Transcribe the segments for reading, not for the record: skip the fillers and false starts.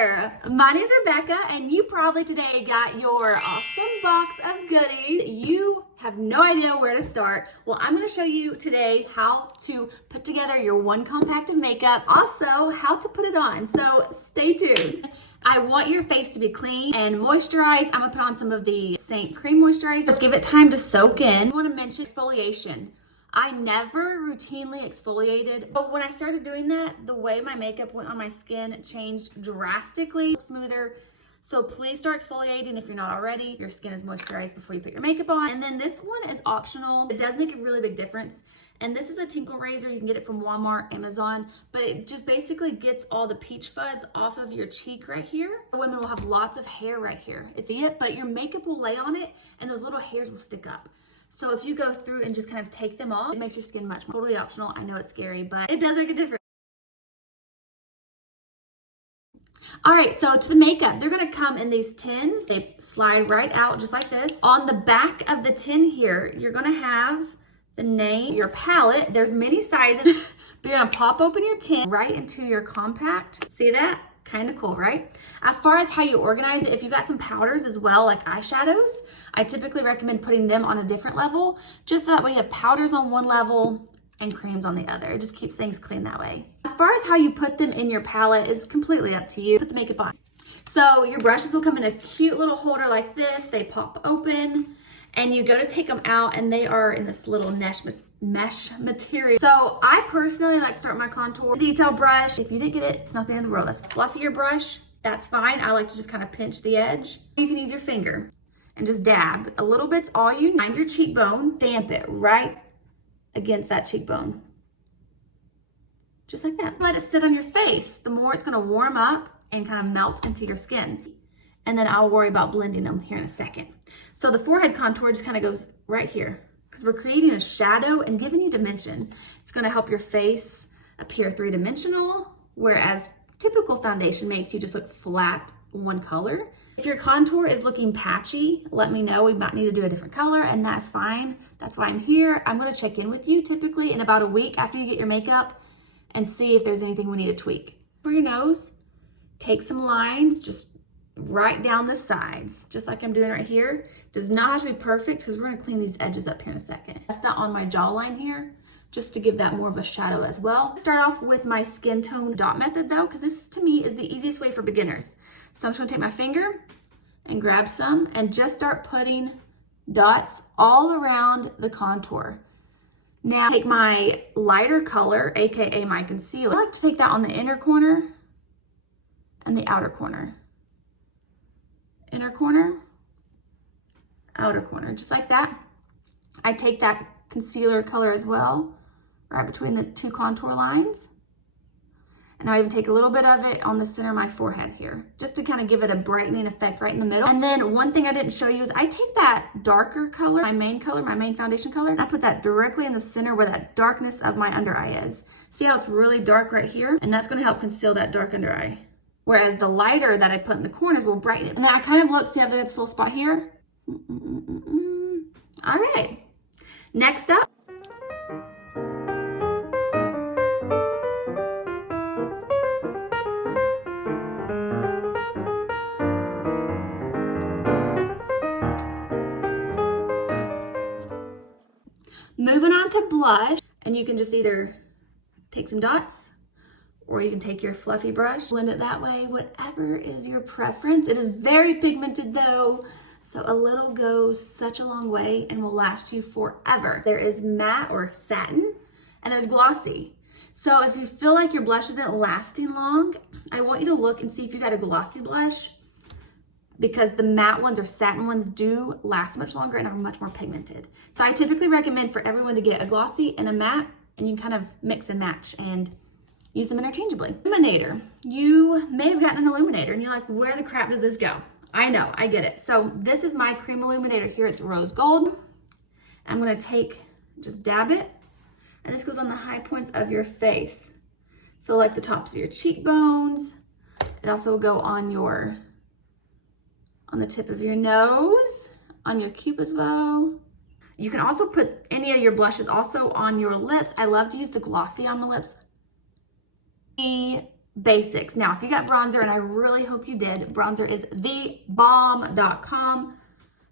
there. My name's Rebecca, and you probably today got your awesome box of goodies. You have no idea where to start. Well, I'm gonna show you today how to put together your one compact of makeup, also how to put it on, so stay tuned. I want your face to be clean and moisturized. I'm gonna put on some of the Seint cream moisturizer. Just give it time to soak in. I wanna mention exfoliation. I never routinely exfoliated, but when I started doing that, the way my makeup went on my skin changed drastically, smoother. So please start exfoliating if you're not already. Your skin is moisturized before you put your makeup on. And then this one is optional. It does make a really big difference. And this is a tinkle razor. You can get it from Walmart, Amazon, but it just basically gets all the peach fuzz off of your cheek right here. Women will have lots of hair right here. It's it, but your makeup will lay on it and those little hairs will stick up. So if you go through and just kind of take them off, it makes your skin much more totally optional. I know it's scary, but it does make a difference. All right, so to the makeup, they're gonna come in these tins. They slide right out just like this. On the back of the tin here, you're gonna have the name, your palette. There's many sizes, but you're gonna pop open your tin right into your compact. See that? Kind of cool, right? As far as how you organize it, if you got some powders as well, like eyeshadows, I typically recommend putting them on a different level, just so that way you have powders on one level and creams on the other. It just keeps things clean that way. As far as how you put them in your palette is completely up to you. Put the makeup on. So your brushes will come in a cute little holder like this. They pop open and you go to take them out and they are in this little mesh material. So I personally like to start my contour detail brush. If you didn't get it, it's not the end of the world. That's a fluffier brush. That's fine. I like to just kind of pinch the edge. You can use your finger and just dab. A little bit's all you need. Find your cheekbone, damp it right against that cheekbone. Just like that. Let it sit on your face. The more it's gonna warm up and kind of melt into your skin. And then I'll worry about blending them here in a second. So the forehead contour just kind of goes right here because we're creating a shadow and giving you dimension. It's gonna help your face appear three-dimensional, whereas typical foundation makes you just look flat, one color. If your contour is looking patchy, let me know. We might need to do a different color and that's fine. That's why I'm here. I'm gonna check in with you typically in about a week after you get your makeup and see if there's anything we need to tweak. For your nose, take some lines, just right down the sides, just like I'm doing right here. Does not have to be perfect because we're gonna clean these edges up here in a second. That's that on my jawline here, just to give that more of a shadow as well. Start off with my skin tone dot method though, because this to me is the easiest way for beginners. So I'm just gonna take my finger and grab some and just start putting dots all around the contour. Now take my lighter color, AKA my concealer. I like to take that on the inner corner and the outer corner. Inner corner, outer corner, just like that. I take that concealer color as well, right between the two contour lines. And I even take a little bit of it on the center of my forehead here, just to kind of give it a brightening effect right in the middle. And then one thing I didn't show you is I take that darker color, my main foundation color, and I put that directly in the center where that darkness of my under eye is. See how it's really dark right here? And that's gonna help conceal that dark under eye. Whereas the lighter that I put in the corners will brighten it. And then I kind of look, see how there's this little spot here? All right, next up. Moving on to blush, and you can just either take some dots or you can take your fluffy brush, blend it that way, whatever is your preference. It is very pigmented though, so a little goes such a long way and will last you forever. There is matte or satin, and there's glossy. So if you feel like your blush isn't lasting long, I want you to look and see if you got a glossy blush, because the matte ones or satin ones do last much longer and are much more pigmented. So I typically recommend for everyone to get a glossy and a matte, and you can kind of mix and match and use them interchangeably. Illuminator. You may have gotten an illuminator and you're like, where the crap does this go? I know, I get it. So this is my cream illuminator here. It's rose gold. I'm gonna just dab it, and this goes on the high points of your face. So like the tops of your cheekbones. It also will go on the tip of your nose, on your cupid's bow. You can also put any of your blushes also on your lips. I love to use the glossy on my lips. basics. Now, if you got bronzer, and I really hope you did, bronzer is thebomb.com,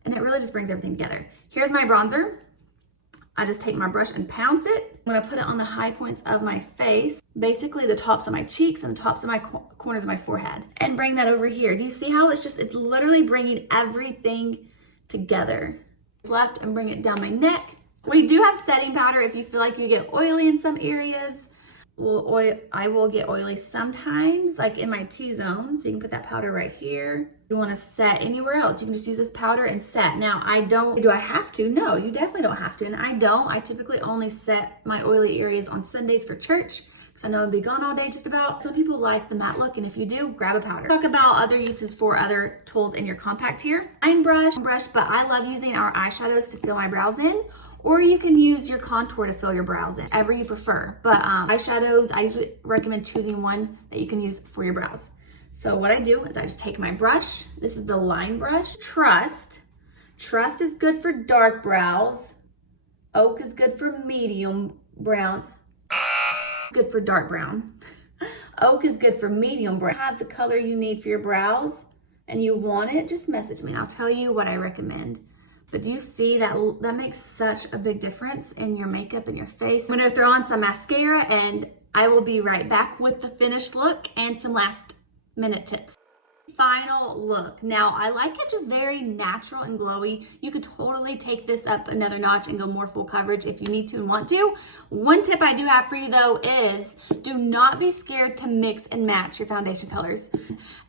and it really just brings everything together. Here's my bronzer. I just take my brush and pounce it. I'm gonna put it on the high points of my face, basically the tops of my cheeks and the tops of my corners of my forehead, and bring that over here. Do you see how it's literally bringing everything together? Left and bring it down my neck. We do have setting powder if you feel like you get oily in some areas. I will get oily sometimes, like in my T-zone, so you can put that powder right here. If you want to set anywhere else, you can just use this powder and set. Now, do I have to? No, you definitely don't have to, and I don't. I typically only set my oily areas on Sundays for church, because I know I'll be gone all day just about. Some people like the matte look, and if you do, grab a powder. Talk about other uses for other tools in your compact here. Line brush, but I love using our eyeshadows to fill my brows in. Or you can use your contour to fill your brows in, whatever you prefer. But eyeshadows, I usually recommend choosing one that you can use for your brows. So what I do is I just take my brush. This is the line brush. Trust is good for dark brows. Oak is good for medium brown. Good for dark brown. Oak is good for medium brown. Have the color you need for your brows and you want it, just message me and I'll tell you what I recommend. But do you see that makes such a big difference in your makeup and your face? I'm gonna throw on some mascara and I will be right back with the finished look and some last minute tips. Final look. Now, I like it just very natural and glowy. You could totally take this up another notch and go more full coverage if you need to and want to. One tip I do have for you though is do not be scared to mix and match your foundation colors.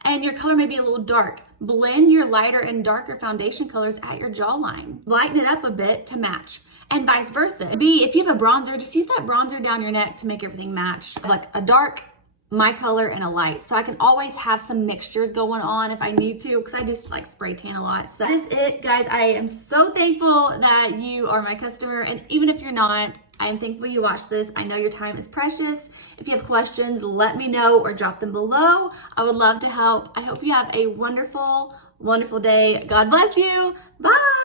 And your color may be a little dark. Blend your lighter and darker foundation colors at your jawline. Lighten it up a bit to match. And vice versa. If you have a bronzer, just use that bronzer down your neck to make everything match. Like a dark, my color, and a light. So I can always have some mixtures going on if I need to, because I do like spray tan a lot. So that is it, guys. I am so thankful that you are my customer. And even if you're not, I am thankful you watched this. I know your time is precious. If you have questions, let me know or drop them below. I would love to help. I hope you have a wonderful, wonderful day. God bless you. Bye.